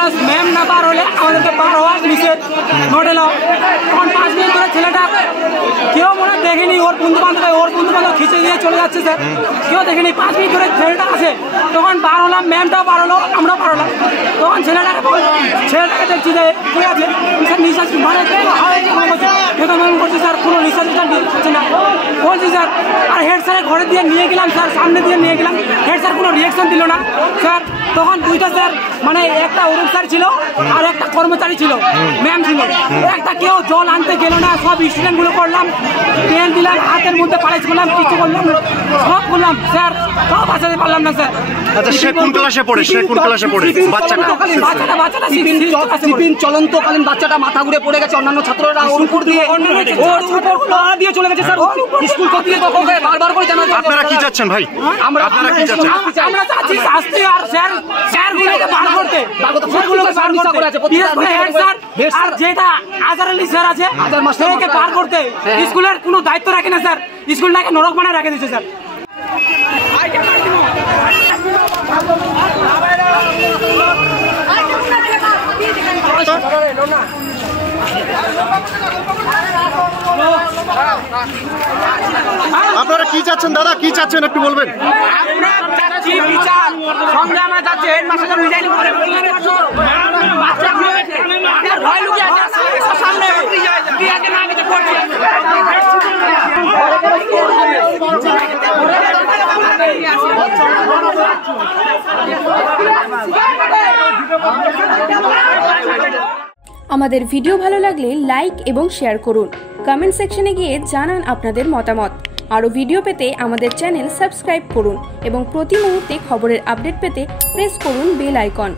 Plus ma'am না পার হলে আমাদেরকে পার হওয়া নিষেধ নোট এলো। তখন 5 মিনিট ধরে ছেলেটা কেউ মনে দেখেনি, ওর বন্ধু বান্ধব খিচে দিয়ে চলে যাচ্ছে স্যার, কেউ দেখেনি। 5 মিনিট ধরে ছেলেটা আছে, তখন বার হলাম, ম্যামটাও পার হলো, আমরাও পার হলাম। তখন ছেলেটাকে দেখছি যে ঠিক আছে স্যার নিঃশ্বাস মানে করছে স্যার, কোনো নিঃশ্বাস দিচ্ছে না বলছি স্যার। আর হেড স্যারের ঘরে দিয়ে নিয়ে গেলাম স্যার, সামনে দিয়ে নিয়ে গেলাম, হেড স্যার কোনো রিয়াকশন দিল না স্যার। তখন দুইটা স্যার মানে একটা অরুণ স্যার ছিল আর একটা কর্মচারী ছিল, ম্যাম ছিল, একটা কেউ জল আনতে গেল না। সব স্টুডেন্টগুলো করলাম, পেন দিলাম, হাতের মধ্যে পালিশ করলাম, কিছু করলাম, সব করলাম স্যার, তাও বাঁচাতে পারলাম না স্যার। আচ্ছা, সে কোন ক্লাসে পড়ে? টিফিন চলন্তকালীন বাচ্চাটা মাথা ঘুরে পড়ে গেছে, অন্যান্য ছাত্ররা ওর উপর দিয়ে চলে গেছে স্যার। স্কুল কর্তৃপক্ষকে বারবার করে জানাতে। আপনারা কি চাচ্ছেন ভাই? আপনারা কি চাচ্ছেন? আমরা চাচ্ছি শাস্তি আর স্যারগুলোকে বার করতে, স্যারগুলোকে বার করতে, হেড স্যার আর যেটা আজহার আলী স্যার আছে তাদেরকে বার করতে। স্কুলের কোনো দায়িত্ব রাখে না স্যার, স্কুলটাকে নরক বানায় রেখে দিচ্ছে স্যার। আপনারা কি চাচ্ছেন দাদা, কি চাচ্ছেন একটু বলবেন? সঙ্গে আমরা যাচ্ছি হেডমাস্টার রিজাইন করে আমাদের ভিডিও ভালো লাগলে লাইক এবং শেয়ার করুন। কমেন্ট সেকশনে গিয়ে জানান আপনাদের মতামত। আরও ভিডিও পেতে আমাদের চ্যানেল সাবস্ক্রাইব করুন এবং প্রতি মুহূর্তে খবরের আপডেট পেতে প্রেস করুন বেল আইকন।